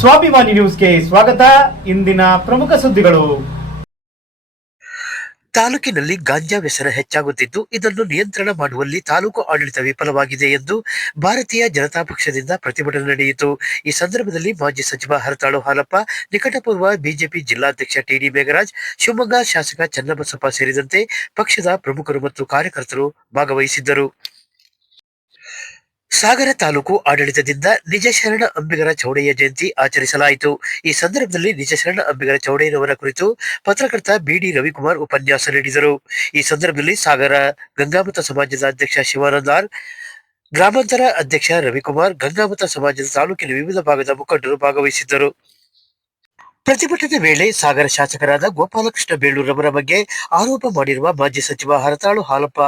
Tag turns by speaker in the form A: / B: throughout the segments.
A: ಸ್ವಾಭಿಮಾನಿ ನ್ಯೂಸ್ಗೆ ಸ್ವಾಗತ. ಇಂದಿನ ಪ್ರಮುಖ ಸುದ್ದಿಗಳು.
B: ತಾಲೂಕಿನಲ್ಲಿ ಗಾಂಜಾ ವ್ಯಸನ ಹೆಚ್ಚಾಗುತ್ತಿದ್ದು, ಇದನ್ನು ನಿಯಂತ್ರಣ ಮಾಡುವಲ್ಲಿ ತಾಲೂಕು ಆಡಳಿತ ವಿಫಲವಾಗಿದೆ ಎಂದು ಭಾರತೀಯ ಜನತಾ ಪಕ್ಷದಿಂದ ಪ್ರತಿಭಟನೆ ನಡೆಯಿತು. ಈ ಸಂದರ್ಭದಲ್ಲಿ ಮಾಜಿ ಸಚಿವ ಹರತಾಳು ಹಾಲಪ್ಪ, ನಿಕಟಪೂರ್ವ ಬಿಜೆಪಿ ಜಿಲ್ಲಾಧ್ಯಕ್ಷ ಟಿಡಿ ಮೇಘರಾಜ್, ಶಿವಮೊಗ್ಗ ಶಾಸಕ ಚನ್ನಬಸಪ್ಪ ಸೇರಿದಂತೆ ಪಕ್ಷದ ಪ್ರಮುಖರು ಮತ್ತು ಕಾರ್ಯಕರ್ತರು ಭಾಗವಹಿಸಿದ್ದರು. ಸಾಗರ ತಾಲೂಕು ಆಡಳಿತದಿಂದ ನಿಜಶರಣ ಅಂಬಿಗರ ಚೌಡಯ್ಯ ಜಯಂತಿ ಆಚರಿಸಲಾಯಿತು. ಈ ಸಂದರ್ಭದಲ್ಲಿ ನಿಜಶರಣ ಅಂಬಿಗರ ಚೌಡಯ್ಯನವರ ಕುರಿತು ಪತ್ರಕರ್ತ ಬಿಡಿ ರವಿಕುಮಾರ್ ಉಪನ್ಯಾಸ ನೀಡಿದರು. ಈ ಸಂದರ್ಭದಲ್ಲಿ ಸಾಗರ ಗಂಗಾಮತ ಸಮಾಜದ ಅಧ್ಯಕ್ಷ ಶಿವಾನಂದಾರ್, ಗ್ರಾಮಾಂತರ ಅಧ್ಯಕ್ಷ ರವಿಕುಮಾರ್, ಗಂಗಾಮತ ಸಮಾಜದ ತಾಲೂಕಿನ ವಿವಿಧ ಭಾಗದ ಮುಖಂಡರು ಭಾಗವಹಿಸಿದ್ದರು. ಪ್ರತಿಭಟನೆ ವೇಳೆ ಸಾಗರ ಶಾಸಕರಾದ ಗೋಪಾಲಕೃಷ್ಣ ಬೇಳೂರವರ ಬಗ್ಗೆ ಆರೋಪ ಮಾಡಿರುವ ಮಾಜಿ ಸಚಿವ ಹರತಾಳು ಹಾಲಪ್ಪ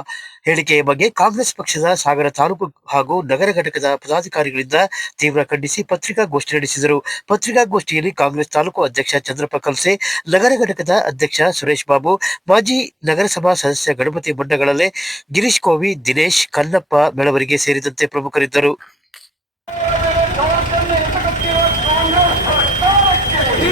B: ಹೇಳಿಕೆಯ ಬಗ್ಗೆ ಕಾಂಗ್ರೆಸ್ ಪಕ್ಷದ ಸಾಗರ ತಾಲೂಕು ಹಾಗೂ ನಗರ ಘಟಕದ ಪದಾಧಿಕಾರಿಗಳಿಂದ ತೀವ್ರ ಖಂಡಿಸಿ ಪತ್ರಿಕಾಗೋಷ್ಠಿ ನಡೆಸಿದರು. ಪತ್ರಿಕಾಗೋಷ್ಠಿಯಲ್ಲಿ ಕಾಂಗ್ರೆಸ್ ತಾಲೂಕು ಅಧ್ಯಕ್ಷ ಚಂದ್ರಪ್ಪ ಕಲ್ಸೆ, ನಗರ ಘಟಕದ ಅಧ್ಯಕ್ಷ ಸುರೇಶ್ ಬಾಬು, ಮಾಜಿ ನಗರಸಭಾ ಸದಸ್ಯ ಗಣಪತಿ ಮಂಡಗಳಲ್ಲೇ ಗಿರೀಶ್ ಕೋವಿ, ದಿನೇಶ್ ಕನ್ನಪ್ಪ ಬೆಳವರಿಗೆ ಸೇರಿದಂತೆ ಪ್ರಮುಖರಿದ್ದರು.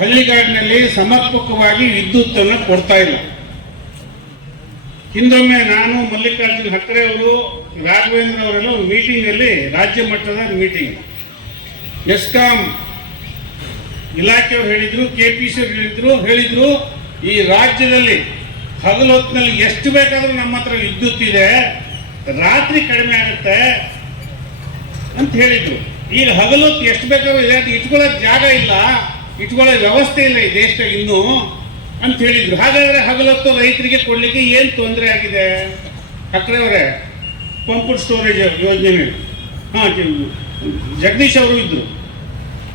C: ಹಳ್ಳಿಗಾಡಿನಲ್ಲಿ ಸಮರ್ಪಕವಾಗಿ ವಿದ್ಯುತ್ ಅನ್ನು ಕೊಡ್ತಾ ಇಲ್ಲ. ಹಿಂದೊಮ್ಮೆ ನಾನು ಮಲ್ಲಿಕಾರ್ಜುನ್ ಹಕ್ರೆ ಅವರು, ರಾಘವೇಂದ್ರ ಅವರೆಲ್ಲ ಒಂದು ಮೀಟಿಂಗ್ ಅಲ್ಲಿ ರಾಜ್ಯ ಮಟ್ಟದ ಮೀಟಿಂಗ್. ಎಸ್ಕಾಂ ಇಲಾಖೆಯವರು ಹೇಳಿದ್ರು ಕೆ ಪಿ ಸಿ ಹೇಳಿದ್ರು ಹೇಳಿದ್ರು, ಈ ರಾಜ್ಯದಲ್ಲಿ ಹಗಲು ಹೊತ್ತಿನಲ್ಲಿ ಎಷ್ಟು ಬೇಕಾದರೂ ನಮ್ಮ ಹತ್ರ ವಿದ್ಯುತ್ ಇದೆ, ರಾತ್ರಿ ಕಡಿಮೆ ಆಗುತ್ತೆ ಅಂತ ಹೇಳಿದ್ರು. ಈಗ ಹಗಲು ಹೊತ್ತು ಎಷ್ಟು ಬೇಕಾದ್ರೂ ಇದೆ ಇಟ್ಕೊಳ್ಳೋಕೆ ಜಾಗ ಇಲ್ಲ? ಇಟ್ಕೊಳ್ಳೋ ವ್ಯವಸ್ಥೆ ಇಲ್ಲ ಈ ದೇಶದಾಗ ಇನ್ನೂ ಅಂತ ಹೇಳಿದ್ರು. ಹಾಗಾದ್ರೆ ಹಗಲತ್ತು ರೈತರಿಗೆ ಕೊಡ್ಲಿಕ್ಕೆ ಏನು ತೊಂದರೆ ಆಗಿದೆ? ಅವರೇ ಪಂಪುಡ್ ಸ್ಟೋರೇಜ್ ಯೋಜನೆ ಹಾಂ ಜಗದೀಶ್ ಅವರು ಇದ್ರು.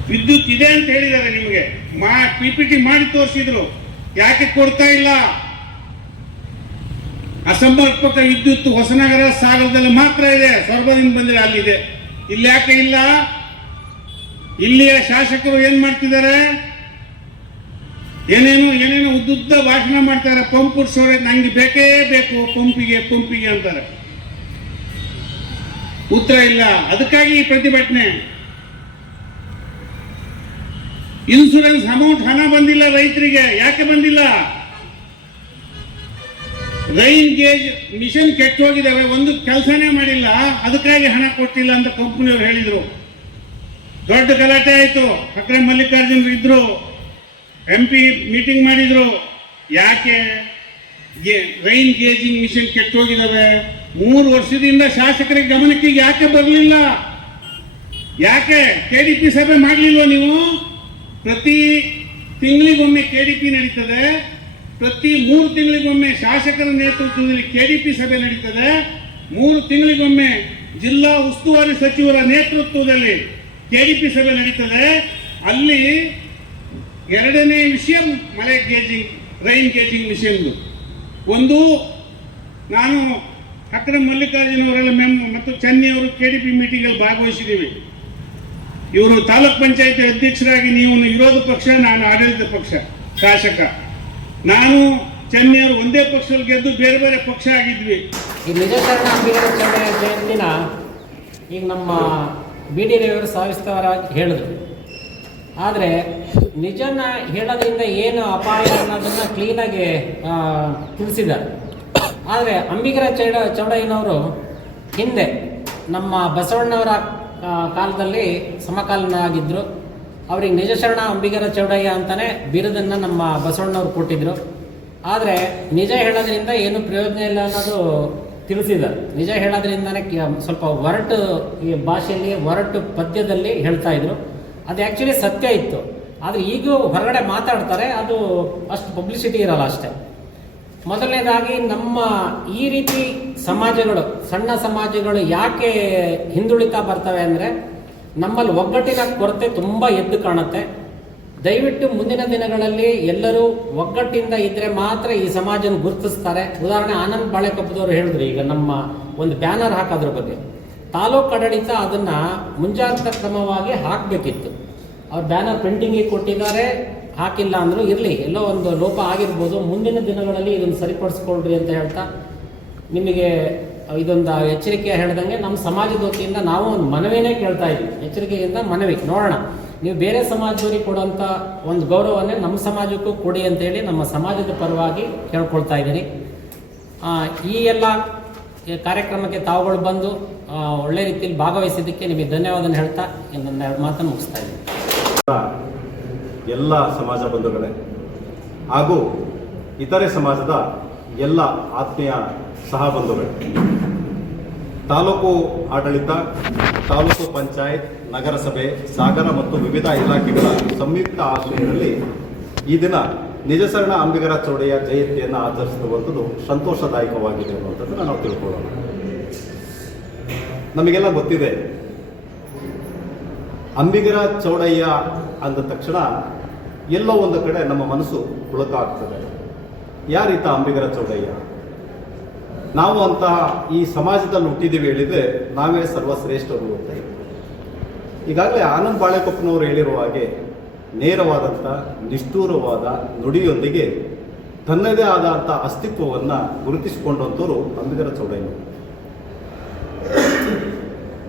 C: ವಿದ್ಯುತ್ ಇದೆ ಅಂತ ಹೇಳಿದ್ದಾರೆ ನಿಮಗೆ. ಮಾ ಪಿ ಪಿ ಟಿ ಮಾಡಿ ತೋರಿಸಿದ್ರು. ಯಾಕೆ ಕೊಡ್ತಾ ಇಲ್ಲ? ಅಸಮರ್ಪಕ ವಿದ್ಯುತ್ ಹೊಸನಗರ ಸಾಗರದಲ್ಲಿ ಮಾತ್ರ ಇದೆ. ಸ್ವರ್ಭದಿಂದ ಬಂದಿದೆ ಅಲ್ಲಿದೆ. ಇಲ್ಲಿ ಯಾಕೆ ಇಲ್ಲ? ಇಲ್ಲಿಯ ಶಾಸಕರು ಏನ್ ಮಾಡ್ತಿದ್ದಾರೆ? ಏನೇನು ಏನೇನು ಉದ್ದುದ್ದ ಭಾಷಣ ಮಾಡ್ತಾರೆ. ಪಂಪ್ ಸೋರೆ ನಂಗೆ ಬೇಕೇ ಬೇಕು. ಪಂಪಿಗೆ ಪಂಪಿಗೆ ಅಂತಾರೆ. ಉತ್ತರ ಇಲ್ಲ. ಅದಕ್ಕಾಗಿ ಈ ಪ್ರತಿಭಟನೆ. ಇನ್ಸೂರೆನ್ಸ್ ಅಮೌಂಟ್ ಹಣ ಬಂದಿಲ್ಲ ರೈತರಿಗೆ. ಯಾಕೆ ಬಂದಿಲ್ಲ? ರೈನ್ ಗೇಜ್ ಮಿಷನ್ ಕೆಟ್ಟೋಗಿದ್ದಾವೆ. ಒಂದು ಕೆಲಸನೇ ಮಾಡಿಲ್ಲ. ಅದಕ್ಕಾಗಿ ಹಣ ಕೊಟ್ಟಿಲ್ಲ ಅಂತ ಕಂಪನಿಯವರು ಹೇಳಿದ್ರು. ದೊಡ್ಡ ಗಲಾಟೆ ಆಯಿತು. ಹಕ್ರೆ ಮಲ್ಲಿಕಾರ್ಜುನ್ ಇದ್ರು. ಎಂ ಪಿ ಮೀಟಿಂಗ್ ಮಾಡಿದ್ರು. ಯಾಕೆ? ರೈನ್ ಗೇಜಿಂಗ್ ಮಿಷಿನ್ ಕೆಟ್ಟ ಹೋಗಿದ್ದಾವೆ ಮೂರು ವರ್ಷದಿಂದ ಶಾಸಕರಿಗೆ ಗಮನಕ್ಕೆ ಯಾಕೆ ಬರಲಿಲ್ಲ? ಯಾಕೆ? ಕೆ ಡಿ ಪಿ ಸಭೆ ಮಾಡಲಿಲ್ವ ನೀವು? ಪ್ರತಿ ತಿಂಗಳಿಗೊಮ್ಮೆ ಕೆ ಡಿ ಪಿ ನಡೀತದೆ. ಪ್ರತಿ ಮೂರು ತಿಂಗಳಿಗೊಮ್ಮೆ ಶಾಸಕರ ನೇತೃತ್ವದಲ್ಲಿ ಕೆ ಡಿ ಪಿ ಸಭೆ ನಡೀತದೆ. ಮೂರು ತಿಂಗಳಿಗೊಮ್ಮೆ ಜಿಲ್ಲಾ ಉಸ್ತುವಾರಿ ಸಚಿವರ ನೇತೃತ್ವದಲ್ಲಿ ಕೆ ಡಿ ಪಿ ಸಭೆ ನಡೀತದೆ. ಅಲ್ಲಿ ಎರಡನೇ ವಿಷಯ ಮಳೆ ಗೇಜಿಂಗ್ ರೈನ್ ಗೇಜಿಂಗ್ ವಿಷಯದ್ದು. ಒಂದು, ನಾನು ಅಕ್ರಮ್ ಮಲ್ಲಿಕಾರ್ಜುನ ಅವರೆಲ್ಲ ಮೆಮ್ ಮತ್ತು ಚೆನ್ನೈ ಅವರು ಕೆ ಡಿ ಪಿ ಮೀಟಿಂಗಲ್ಲಿ ಭಾಗವಹಿಸಿದ್ದೀವಿ. ಇವರು ತಾಲೂಕ್ ಪಂಚಾಯತಿ ಅಧ್ಯಕ್ಷರಾಗಿ ನೀವು ವಿರೋಧ ಪಕ್ಷ, ನಾನು ಆಡಳಿತ ಪಕ್ಷ, ಶಾಸಕ. ನಾನು ಚೆನ್ನೈಯವರು ಒಂದೇ ಪಕ್ಷದಲ್ಲಿ ಗೆದ್ದು ಬೇರೆ ಬೇರೆ ಪಕ್ಷ ಆಗಿದ್ವಿ.
D: ಈಗ ನಮ್ಮ ಬಿ ಡಿ ರೇವರು ಸವಿಸ್ತರವಾಗಿ ಹೇಳಿದ್ರು. ಆದರೆ ನಿಜನ ಹೇಳೋದ್ರಿಂದ ಏನು ಅಪಾಯ ಅನ್ನೋದನ್ನು ಕ್ಲೀನಾಗಿ ತಿಳಿಸಿದ್ದಾರೆ. ಆದರೆ ಅಂಬಿಗರ ಚೌಡ, ಚೌಡಯ್ಯನವರು ಹಿಂದೆ ನಮ್ಮ ಬಸವಣ್ಣವರ ಕಾಲದಲ್ಲಿ ಕಾಲದಲ್ಲಿ ಸಮಕಾಲೀನಾಗಿದ್ದರು ಅವ್ರಿಗೆ ನಿಜಶರಣ ಅಂಬಿಗರ ಚೌಡಯ್ಯ ಅಂತಲೇ ಬಿರುದನ್ನು ನಮ್ಮ ಬಸವಣ್ಣವ್ರು ಕೊಟ್ಟಿದ್ದರು ಆದರೆ ನಿಜ ಹೇಳೋದ್ರಿಂದ ಏನು ಪ್ರಯೋಜನ ಇಲ್ಲ ಅನ್ನೋದು ತಿಳಿಸಿದ್ದಾರೆ ನಿಜ ಹೇಳೋದ್ರಿಂದನೇ ಸ್ವಲ್ಪ ಹೊರಟು ಈ ಭಾಷೆಯಲ್ಲಿ ಒರಟು ಪದ್ಯದಲ್ಲಿ ಹೇಳ್ತಾ ಇದ್ರು. ಅದು ಆ್ಯಕ್ಚುಲಿ ಸತ್ಯ ಇತ್ತು. ಆದರೆ ಈಗ ಹೊರಗಡೆ ಮಾತಾಡ್ತಾರೆ, ಅದು ಅಷ್ಟು ಪಬ್ಲಿಸಿಟಿ ಇರಲ್ಲ ಅಷ್ಟೇ. ಮೊದಲನೇದಾಗಿ ನಮ್ಮ ಈ ರೀತಿ ಸಮಾಜಗಳು, ಸಣ್ಣ ಸಮಾಜಗಳು ಯಾಕೆ ಹಿಂದುಳಿತಾ ಬರ್ತವೆ ಅಂದರೆ, ನಮ್ಮಲ್ಲಿ ಒಗ್ಗಟ್ಟಿನ ಕೊರತೆ ತುಂಬ ಎದ್ದು ಕಾಣುತ್ತೆ. ದಯವಿಟ್ಟು ಮುಂದಿನ ದಿನಗಳಲ್ಲಿ ಎಲ್ಲರೂ ಒಗ್ಗಟ್ಟಿಂದ ಇದ್ರೆ ಮಾತ್ರ ಈ ಸಮಾಜನ ಗುರುತಿಸ್ತಾರೆ. ಉದಾಹರಣೆ ಆನಂದ್ ಬಾಳೆಕಪ್ಪದವರು ಹೇಳಿದ್ರು, ಈಗ ನಮ್ಮ ಒಂದು ಬ್ಯಾನರ್ ಹಾಕೋದ್ರ ಬಗ್ಗೆ. ತಾಲೂಕು ಆಡಳಿತ ಅದನ್ನ ಮುಂಜಾಗ್ರತಾ ಕ್ರಮವಾಗಿ ಹಾಕಬೇಕಿತ್ತು. ಅವ್ರು ಬ್ಯಾನರ್ ಪ್ರಿಂಟಿಂಗಿಗೆ ಕೊಟ್ಟಿದ್ದಾರೆ, ಹಾಕಿಲ್ಲ ಅಂದ್ರು ಇರಲಿ, ಎಲ್ಲೋ ಒಂದು ಲೋಪ ಆಗಿರ್ಬೋದು. ಮುಂದಿನ ದಿನಗಳಲ್ಲಿ ಇದನ್ನು ಸರಿಪಡಿಸ್ಕೊಳ್ರಿ ಅಂತ ಹೇಳ್ತಾ, ನಿಮಗೆ ಇದೊಂದು ಎಚ್ಚರಿಕೆ ಹೇಳ್ದಂಗೆ ನಮ್ಮ ಸಮಾಜದ ವತಿಯಿಂದ ನಾವು ಒಂದು ಮನವಿನೇ ಕೇಳ್ತಾ ಇದ್ವಿ ಎಚ್ಚರಿಕೆಯಿಂದ ಮನವಿ, ನೋಡೋಣ. ನೀವು ಬೇರೆ ಸಮಾಜದವರಿಗೆ ಕೊಡುವಂಥ ಒಂದು ಗೌರವನ್ನೇ ನಮ್ಮ ಸಮಾಜಕ್ಕೂ ಕೊಡಿ ಅಂತೇಳಿ ನಮ್ಮ ಸಮಾಜದ ಪರವಾಗಿ ಕೇಳ್ಕೊಳ್ತಾ ಇದ್ದೀನಿ. ಈ ಎಲ್ಲ ಕಾರ್ಯಕ್ರಮಕ್ಕೆ ತಾವುಗಳು ಬಂದು ಒಳ್ಳೆ ರೀತಿಯಲ್ಲಿ ಭಾಗವಹಿಸಿದ್ದಕ್ಕೆ ನಿಮಗೆ ಧನ್ಯವಾದ ಹೇಳ್ತಾ ನನ್ನ ಎರಡು ಮಾತನ್ನು ಮುಗಿಸ್ತಾ ಇದ್ದೀನಿ.
E: ಎಲ್ಲ ಸಮಾಜ ಬಂಧುಗಳೇ, ಹಾಗೂ ಇತರೆ ಸಮಾಜದ ಎಲ್ಲ ಆತ್ಮೀಯ ಸಹ ಬಂಧುಗಳೇ ತಾಲೂಕು ಆಡಳಿತ, ತಾಲೂಕು ಪಂಚಾಯತ್ ನಗರಸಭೆ, ಸಾಗರ ಮತ್ತು ವಿವಿಧ ಇಲಾಖೆಗಳ ಸಂಯುಕ್ತ ಆಶ್ರಯದಲ್ಲಿ ಈ ದಿನ ನಿಜಸರಣ ಅಂಬಿಗರ ಚೌಡೆಯ ಜಯಂತಿಯನ್ನು ಆಚರಿಸಿರುವಂಥದ್ದು ಸಂತೋಷದಾಯಕವಾಗಿದೆ ಅನ್ನುವಂಥದ್ದನ್ನು ನಾವು ತಿಳ್ಕೊಳ್ಳೋಣ. ನಮಗೆಲ್ಲ ಗೊತ್ತಿದೆ, ಅಂಬಿಗರ ಚೌಡಯ್ಯ ಅಂದ ತಕ್ಷಣ ಎಲ್ಲೋ ಒಂದು ಕಡೆ ನಮ್ಮ ಮನಸ್ಸು ಕುಳಕಾಗ್ತದೆ ಯಾರೀತ ಅಂಬಿಗರ ಚೌಡಯ್ಯ? ನಾವು ಅಂತಹ ಈ ಸಮಾಜದಲ್ಲಿ ಹುಟ್ಟಿದ್ದೀವಿ ಹೇಳಿದರೆ ನಾವೇ ಸರ್ವಶ್ರೇಷ್ಠರು ಅಂತ. ಈಗಾಗಲೇ ಆನಂದ್ ಬಾಳೆಕೊಪ್ಪನವರು ಹೇಳಿರುವ ಹಾಗೆ ನೇರವಾದಂಥ ನಿಷ್ಠೂರವಾದ ನುಡಿಯೊಂದಿಗೆ ತನ್ನದೇ ಆದಂಥ ಅಸ್ತಿತ್ವವನ್ನು ಗುರುತಿಸಿಕೊಂಡಂಥವ್ರು ಅಂಬಿಗರ ಚೌಡಯ್ಯನವರು.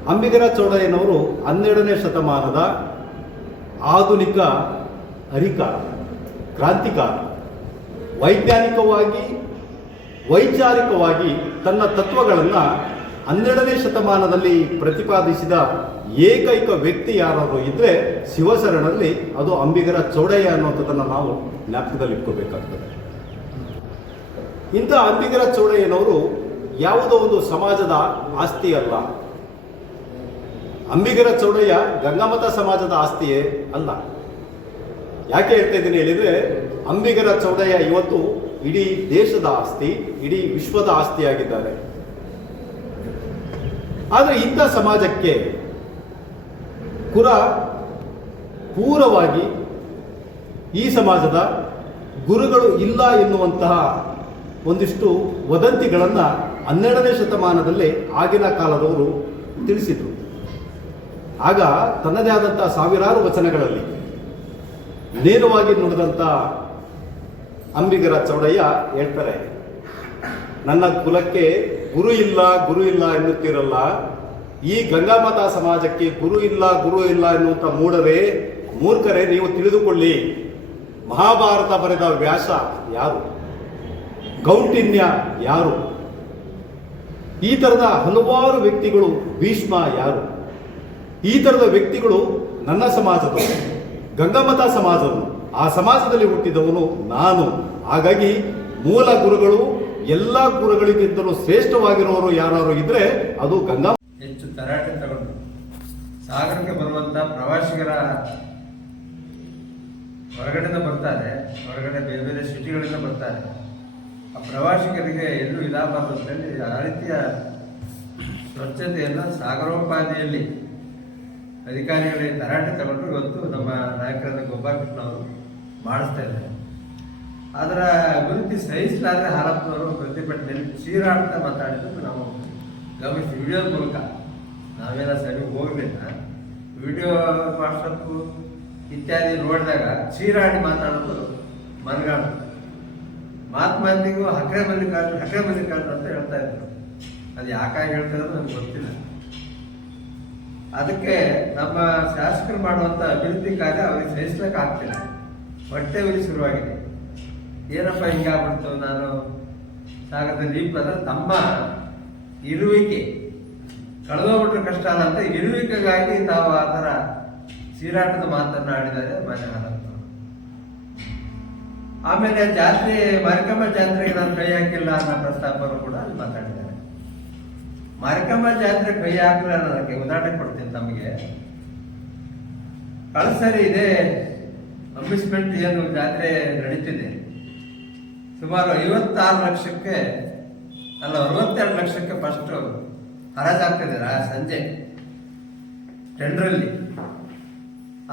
E: ಅಂಬಿಗರ ಚೌಡಯ್ಯನವರು ಹನ್ನೆರಡನೇ ಶತಮಾನದ ಆಧುನಿಕ ಹರಿಕ ಕ್ರಾಂತಿಕಾರ, ವೈಜ್ಞಾನಿಕವಾಗಿ, ವೈಚಾರಿಕವಾಗಿ ತನ್ನ ತತ್ವಗಳನ್ನು ಹನ್ನೆರಡನೇ ಶತಮಾನದಲ್ಲಿ ಪ್ರತಿಪಾದಿಸಿದ ಏಕೈಕ ವ್ಯಕ್ತಿ ಯಾರಾದರೂ ಇದ್ದರೆ ಶಿವಶರಣಲ್ಲಿ ಅದು ಅಂಬಿಗರ ಚೌಡಯ್ಯ ಅನ್ನುವಂಥದ್ದನ್ನು ನಾವು ಜ್ಞಾಪಕದಲ್ಲಿ ಇಟ್ಕೋಬೇಕಾಗ್ತದೆ. ಇಂಥ ಅಂಬಿಗರ ಚೌಡಯ್ಯನವರು ಯಾವುದೋ ಒಂದು ಸಮಾಜದ ಆಸ್ತಿ ಅಲ್ಲ. ಅಂಬಿಗರ ಚೌಡಯ್ಯ ಗಂಗಾಮತ ಸಮಾಜದ ಆಸ್ತಿಯೇ ಅಲ್ಲ. ಯಾಕೆ ಹೇಳ್ತಾ ಇದ್ದೀನಿ ಹೇಳಿದ್ರೆ, ಅಂಬಿಗರ ಚೌಡಯ್ಯ ಇವತ್ತು ಇಡೀ ದೇಶದ ಆಸ್ತಿ, ಇಡೀ ವಿಶ್ವದ ಆಸ್ತಿಯಾಗಿದ್ದಾರೆ. ಆದರೆ ಇಂಥ ಸಮಾಜಕ್ಕೆ ಕುರ ಪೂರವಾಗಿ ಈ ಸಮಾಜದ ಗುರುಗಳು ಇಲ್ಲ ಎನ್ನುವಂತಹ ಒಂದಿಷ್ಟು ವದಂತಿಗಳನ್ನು ಹನ್ನೆರಡನೇ ಶತಮಾನದಲ್ಲಿ ಆಗಿನ ಕಾಲದವರು ತಿಳಿಸಿದರು. ಆಗ ತನ್ನದೇ ಆದಂಥ ಸಾವಿರಾರು ವಚನಗಳಲ್ಲಿ ನೇರವಾಗಿ ನುಡಿದಂಥ ಅಂಬಿಗರ ಚೌಡಯ್ಯ ಹೇಳ್ತಾರೆ, ನನ್ನ ಕುಲಕ್ಕೆ ಗುರು ಇಲ್ಲ ಗುರು ಇಲ್ಲ ಎನ್ನುತ್ತೀರಲ್ಲ, ಈ ಗಂಗಾಮತ ಸಮಾಜಕ್ಕೆ ಗುರು ಇಲ್ಲ ಗುರು ಇಲ್ಲ ಎನ್ನುವಂಥ ಮೂಡರೇ ಮೂರ್ಖರೇ ನೀವು ತಿಳಿದುಕೊಳ್ಳಿ. ಮಹಾಭಾರತ ಬರೆದ ವ್ಯಾಸ ಯಾರು? ಕೌಂಟಿನ್ಯ ಯಾರು? ಈ ಥರದ ಹಲವಾರು ವ್ಯಕ್ತಿಗಳು ಭೀಷ್ಮ ಯಾರು? ಈ ಥರದ ವ್ಯಕ್ತಿಗಳು ನನ್ನ ಸಮಾಜದವರು, ಗಂಗಾಮತ ಸಮಾಜವನು ಆ ಸಮಾಜದಲ್ಲಿ ಹುಟ್ಟಿದವನು ನಾನು. ಹಾಗಾಗಿ ಮೂಲ ಗುರುಗಳು ಎಲ್ಲ ಗುರುಗಳಿಗಿಂತಲೂ ಶ್ರೇಷ್ಠವಾಗಿರುವವರು ಯಾರು ಇದ್ರೆ ಅದು ಗಂಗಾ
F: ಹೆಚ್ಚು ತರಾಟೆ ತಗೊಂಡು. ಸಾಗರಕ್ಕೆ ಬರುವಂತ ಪ್ರವಾಸಿಗರ ಹೊರಗಡೆಯಿಂದ ಬರ್ತಾರೆ. ಹೊರಗಡೆ ಬೇರೆ ಬೇರೆ ಸಿಟಿಗಳಿಂದ ಬರ್ತಾರೆ. ಆ ಪ್ರವಾಸಿಗರಿಗೆ ಎಲ್ಲೂ ಇದಾಗಬಾರ್ದು ಅಂತೇಳಿ ಆ ರೀತಿಯ ಸ್ವಚ್ಛತೆಯನ್ನು ಸಾಗರೋಪಾದಿಯಲ್ಲಿ ಅಧಿಕಾರಿಗಳಿಗೆ ತರಾಟೆ ತಗೊಂಡು ಇವತ್ತು ನಮ್ಮ ನಾಯಕರಾದ ಗೋಪಾಕೃಷ್ಣವರು ಮಾಡಿಸ್ತಾ ಇದ್ದಾರೆ. ಅದರ ಗುರುತಿ ಸಹಿಸಲಾದ್ರೆ ಹಾರಪ್ಪನವರು ಪ್ರತಿಭಟನೆ ಚೀರಾಡ್ತಾ ಮಾತಾಡಿದ್ದು ನಾವು ಗಮನಿಸಿ. ವಿಡಿಯೋ ಮೂಲಕ ನಾವೆಲ್ಲ ಸರಿ ಹೋಗಲಿಲ್ಲ. ವಿಡಿಯೋ ವಾಟ್ಸಪ್ ಇತ್ಯಾದಿ ನೋಡಿದಾಗ ಚೀರಾಡಿ ಮಾತಾಡೋದು ಮನಗಾಡುತ್ತೆ ಮಾತು ಮಾತಿಗೂ ಹಕ್ರೆ ಮಲ್ಲಿಕಾರ್ಜು ಹಕ್ರೆ ಮಲ್ಲಿಕಾರ್ಜು ಅಂತ ಹೇಳ್ತಾ ಇದ್ರು. ಅದು ಯಾಕಾಗಿ ಹೇಳ್ತಾರೋ ನಮ್ಗೆ ಗೊತ್ತಿಲ್ಲ. ಅದಕ್ಕೆ ನಮ್ಮ ಶಾಸಕರು ಮಾಡುವಂತ ಅಭಿವೃದ್ಧಿ ಕಾರ್ಯ ಅವ್ರಿಗೆ ಸಹಿಸ್ಲಿಕ್ಕೆ ಆಗ್ತಿಲ್ಲ. ಹೊಟ್ಟೆ ಉರಿ ಶುರುವಾಗಿದೆ. ಏನಪ್ಪ ಹಿಂಗಾಗ್ಬಿಡ್ತು ನಾನು ಸಾಗರದಲ್ಲಿ ಪದ ತಮ್ಮ ಇರುವಿಕೆ. ಕಳೆದೋಗ್ಬಿಟ್ರೆ ಕಷ್ಟ ಅಲ್ಲ ಅಂತ ಇರುವಿಕೆಗಾಗಿ ತಾವು ಆ ಥರ ಸೀರಾಟದ ಮಾತನ್ನು ಆಡಿದ್ದಾರೆ ಮಾನ್ಯ ಆಮೇಲೆ ಜಾತ್ರೆ, ಮಾರಿಕಮ್ಮ ಜಾತ್ರೆಗೆ ನಾನು ಕೈ ಹಾಕಿಲ್ಲ ಅನ್ನೋ ಪ್ರಸ್ತಾಪವನ್ನು ಕೂಡ ಅಲ್ಲಿ ಮಾತಾಡಿದ್ದಾರೆ. ಮಾರಿಕಮ್ಮ ಜಾತ್ರೆ ಕೈ ಹಾಕಿಲ್ಲ ನನಗೆ ಉದಾಹರಣೆ ಕೊಡ್ತೀನಿ ತಮಗೆ. ಕಳ್ಸರಿ ಇದೆ ಅಮ್ಯೂಸ್ಮೆಂಟ್ ಏನು ಜಾತ್ರೆ ನಡೀತಿದೆ. ಸುಮಾರು ಐವತ್ತಾರು ಲಕ್ಷಕ್ಕೆ, ಅಲ್ಲ, ಅರವತ್ತೆರಡು ಲಕ್ಷಕ್ಕೆ ಫಸ್ಟ್ ಹರಾಜಾಗ್ತದೆ ರಾ ಸಂಜೆ ಟೆಂಡ್ರಲ್ಲಿ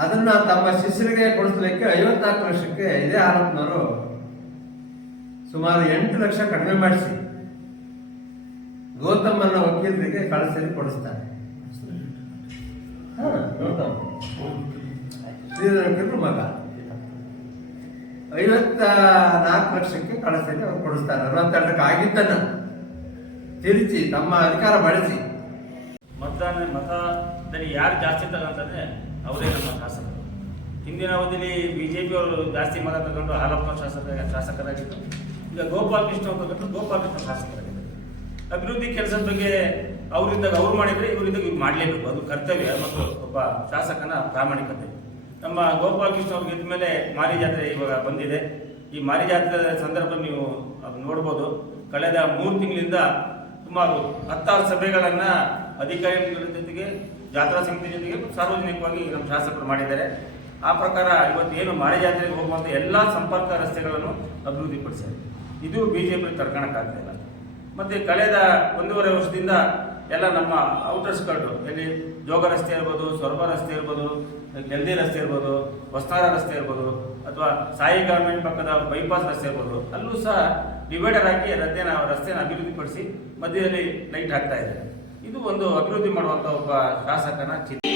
F: ಅದನ್ನ ತಮ್ಮ ಶಿಷ್ಯರಿಗೆ ಕೊಡಿಸ್ಲಿಕ್ಕೆ ಐವತ್ನಾಲ್ಕು ಲಕ್ಷಕ್ಕೆ ಇದೇ ಆರೋಪನವರು ಸುಮಾರು ಎಂಟು ಲಕ್ಷ ಕಡಿಮೆ ಮಾಡಿಸಿ. ಗೌತಮನ ವಕೀಲರಿಗೆ ಕಳಿಸಿ ಕೊಡಿಸ್ತಾರೆ. ಶ್ರೀಧರ ಮಗ. ಐವತ್ತ ನಾಲ್ಕು ಲಕ್ಷಕ್ಕೆ ಕಳಿಸಿ ಅವ್ರು ಕೊಡಿಸ್ತಾರೆ. ಅರವತ್ತೆರಡಕ್ಕೆ ಆಗಿದ್ದನ್ನು ತಿರುಚಿ ತಮ್ಮ ಅಧಿಕಾರ ಬಳಸಿ.
G: ಮತದಾನ ಮತದಲ್ಲಿ ಯಾರು ಜಾಸ್ತಿ ತಗೊಂತಂದ್ರೆ ಅವರೇ ನಮ್ಮ ಶಾಸಕರು. ಹಿಂದಿನ ಅವಧಿಯಲ್ಲಿ ಬಿ ಜೆ ಅವರು ಜಾಸ್ತಿ ಮತ ತಗೊಂಡು ಹಾಲಪ್ಪ ಶಾಸಕ ಶಾಸಕರಾಗಿದ್ದರು. ಈಗ ಗೋಪಾಲ್ ಕೃಷ್ಣ ಅವ್ರು ತಗೊಂಡು ಗೋಪಾಲ್ ಕೃಷ್ಣ ಶಾಸಕರಾಗಿದ್ದಾರೆ. ಅಭಿವೃದ್ಧಿ ಕೆಲಸದ ಬಗ್ಗೆ ಅವರಿದ್ದಾಗ ಅವ್ರು ಮಾಡಿದರೆ ಇವರಿದ್ದಾಗ ಇವ್ರು ಮಾಡಲೇಬೇಕು. ಅದು ಕರ್ತವ್ಯ. ಮತ್ತು ಒಬ್ಬ ಶಾಸಕನ ಪ್ರಾಮಾಣಿಕತೆ. ನಮ್ಮ ಗೋಪಾಲ್ ಕೃಷ್ಣ ಅವ್ರು ಗೆದ್ದ ಮೇಲೆ ಮಾರಿ ಜಾತ್ರೆ ಇವಾಗ ಬಂದಿದೆ. ಈ ಮಾರಿ ಜಾತ್ರೆ ಸಂದರ್ಭ ನೀವು ನೋಡ್ಬೋದು. ಕಳೆದ ಮೂರು ತಿಂಗಳಿಂದ ಸುಮಾರು ಹತ್ತಾರು ಸಭೆಗಳನ್ನು ಅಧಿಕಾರಿಗಳ ಜೊತೆಗೆ, ಜಾತ್ರಾ ಸಮಿತಿ ಜೊತೆಗೆ ಸಾರ್ವಜನಿಕವಾಗಿ ನಮ್ಮ ಶಾಸಕರು ಮಾಡಿದ್ದಾರೆ. ಆ ಪ್ರಕಾರ ಇವತ್ತು ಏನು ಮಾರಿ ಜಾತ್ರೆಗೆ ಹೋಗುವಂಥ ಎಲ್ಲ ಸಂಪರ್ಕ ರಸ್ತೆಗಳನ್ನು ಅಭಿವೃದ್ಧಿಪಡಿಸಿದೆ ಇದು ಬಿಜೆಪಿ ತಡ್ಕೊಳಕ್ಕಾಗ್ತಾ ಇಲ್ಲ. ಮತ್ತೆ ಕಳೆದ ಒಂದೂವರೆ ವರ್ಷದಿಂದ ಎಲ್ಲ ನಮ್ಮ ಔಟರ್ ಸ್ಕರ್ಟ್ ಎಲ್ಲಿ ಜೋಗ ರಸ್ತೆ ಇರ್ಬೋದು, ಸೊರಬ ರಸ್ತೆ ಇರ್ಬೋದು ಗೆಲ್ದಿ ರಸ್ತೆ ಇರ್ಬೋದು ಹೊಸ್ತಾರ ರಸ್ತೆ ಇರ್ಬೋದು, ಅಥವಾ ಸಾಯಿ ಗಾರ್ಮೆಂಟ್ ಪಕ್ಕದ ಬೈಪಾಸ್ ರಸ್ತೆ ಇರ್ಬೋದು, ಅಲ್ಲೂ ಸಹ ಡಿವೈಡರ್ ಹಾಕಿ ರಸ್ತೆನ ರಸ್ತೆನ ಅಭಿವೃದ್ಧಿಪಡಿಸಿ ಮಧ್ಯದಲ್ಲಿ ಲೈಟ್ ಹಾಕ್ತಾ ಇದೆ ಇದು ಒಂದು ಅಭಿವೃದ್ಧಿ ಮಾಡುವಂಥ ಒಬ್ಬ ಶಾಸಕನ ಚಿಂತೆ